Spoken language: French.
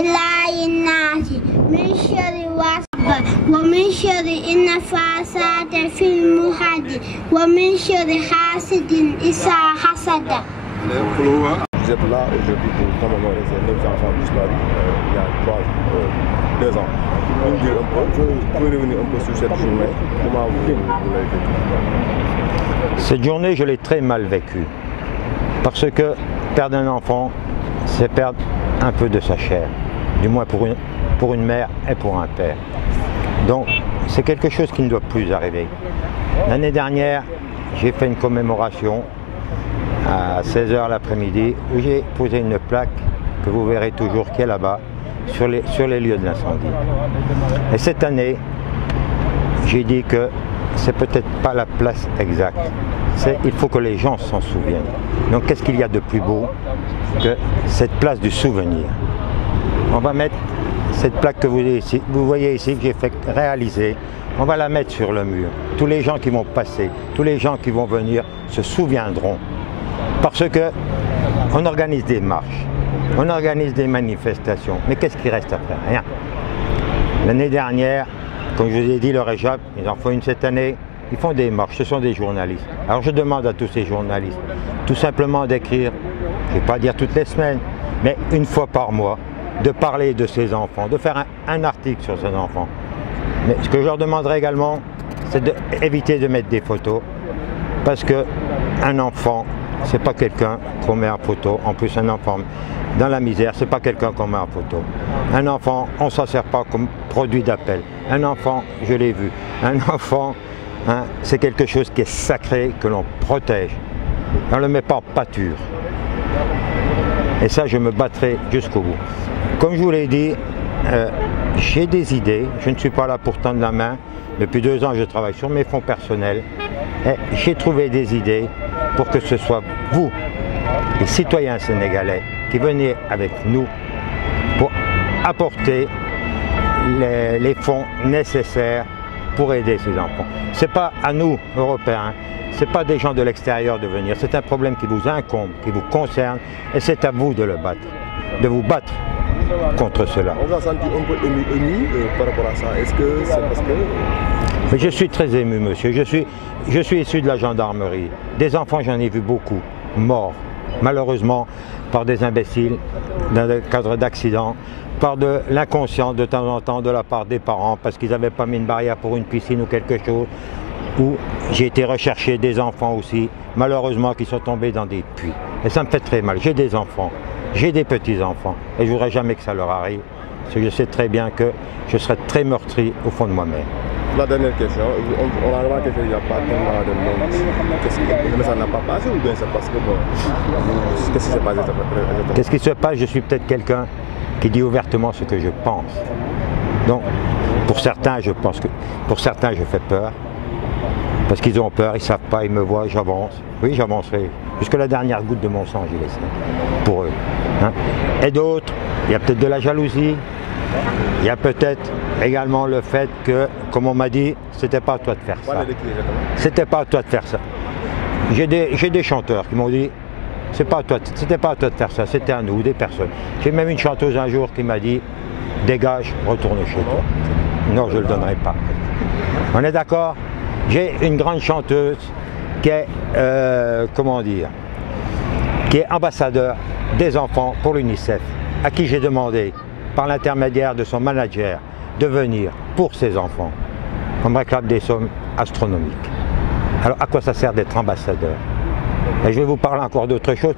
إله الناس من شر وسوس ومن شر النفاثات في العقد ومن شر حاسد إذا حسد. Vous êtes là aujourd'hui pour commémorer ces 9 enfants disparus il y a 2 ans. Vous pouvez revenir un peu sur cette journée, comment vous l'avez vécue? Cette journée, je l'ai très mal vécue. Parce que perdre un enfant, c'est perdre un peu de sa chair. Du moins pour une mère et pour un père. Donc, c'est quelque chose qui ne doit plus arriver. L'année dernière, j'ai fait une commémoration à 16 h l'après-midi où j'ai posé une plaque que vous verrez toujours qui est là-bas sur les lieux de l'incendie. Et cette année, j'ai dit que c'est peut-être pas la place exacte. Il faut que les gens s'en souviennent. Donc qu'est-ce qu'il y a de plus beau que cette place du souvenir? On va mettre cette plaque que vous voyez ici, que j'ai fait réaliser, on va la mettre sur le mur. Tous les gens qui vont passer, tous les gens qui vont venir se souviendront. Parce que on organise des marches, on organise des manifestations, mais qu'est-ce qui reste après? Rien. L'année dernière, comme je vous ai dit, le Réjab, ils en font une cette année, ils font des marches, ce sont des journalistes. Alors je demande à tous ces journalistes, tout simplement d'écrire, je ne vais pas dire toutes les semaines, mais une fois par mois, de parler de ces enfants, de faire un article sur ces enfants. Mais ce que je leur demanderai également, c'est d'éviter de mettre des photos, parce qu'un enfant, c'est pas quelqu'un qu'on met en photo. En plus, un enfant dans la misère, c'est pas quelqu'un qu'on met en photo. Un enfant, on ne s'en sert pas comme produit d'appel. Un enfant, je l'ai vu, un enfant, hein, c'est quelque chose qui est sacré, que l'on protège. On ne le met pas en pâture. Et ça, je me battrai jusqu'au bout. Comme je vous l'ai dit, j'ai des idées. Je ne suis pas là pour tendre la main. Depuis 2 ans, je travaille sur mes fonds personnels. Et j'ai trouvé des idées pour que ce soit vous, les citoyens sénégalais, qui venez avec nous pour apporter les fonds nécessaires pour aider ces enfants. Ce n'est pas à nous, Européens, ce n'est pas des gens de l'extérieur de venir, c'est un problème qui vous incombe, qui vous concerne, et c'est à vous de le battre, de vous battre contre cela. On vous a senti un peu ému par rapport à ça. Est-ce que c'est parce que... Mais je suis très ému, monsieur. Je suis issu de la gendarmerie. Des enfants, j'en ai vu beaucoup, morts, malheureusement, par des imbéciles, dans le cadre d'accidents, par de l'inconscience de temps en temps de la part des parents, parce qu'ils n'avaient pas mis une barrière pour une piscine ou quelque chose, où j'ai été rechercher des enfants aussi, malheureusement, qui sont tombés dans des puits. Et ça me fait très mal. J'ai des enfants, j'ai des petits-enfants, et je ne voudrais jamais que ça leur arrive, parce que je sais très bien que je serais très meurtri au fond de moi-même. La dernière question, on a remarqué qu'il n'y a pas tellement de monde. Le message n'a pas passé ou bien c'est parce que bon, qu'est-ce qui s'est passé? Qu'est-ce qui se passe? Je suis peut-être quelqu'un qui dit ouvertement ce que je pense. Donc, pour certains, je pense que pour certains, je fais peur. Parce qu'ils ont peur, ils ne savent pas, ils me voient, j'avance. Oui, j'avancerai. Jusque la dernière goutte de mon sang, j'y laisserai. Pour eux. Hein. Et d'autres, il y a peut-être de la jalousie. Il y a peut-être également le fait que, comme on m'a dit, c'était pas à toi de faire ça. C'était pas à toi de faire ça. J'ai des chanteurs qui m'ont dit, c'était pas à toi de faire ça, c'était à nous, des personnes. J'ai même une chanteuse un jour qui m'a dit, dégage, retourne chez toi. Non, je ne le donnerai pas. On est d'accord? J'ai une grande chanteuse qui est, comment dire, qui est ambassadeur des enfants pour l'UNICEF, à qui j'ai demandé, par l'intermédiaire de son manager, de venir pour ses enfants. On me réclame des sommes astronomiques. Alors à quoi ça sert d'être ambassadeur? Et je vais vous parler encore d'autre chose.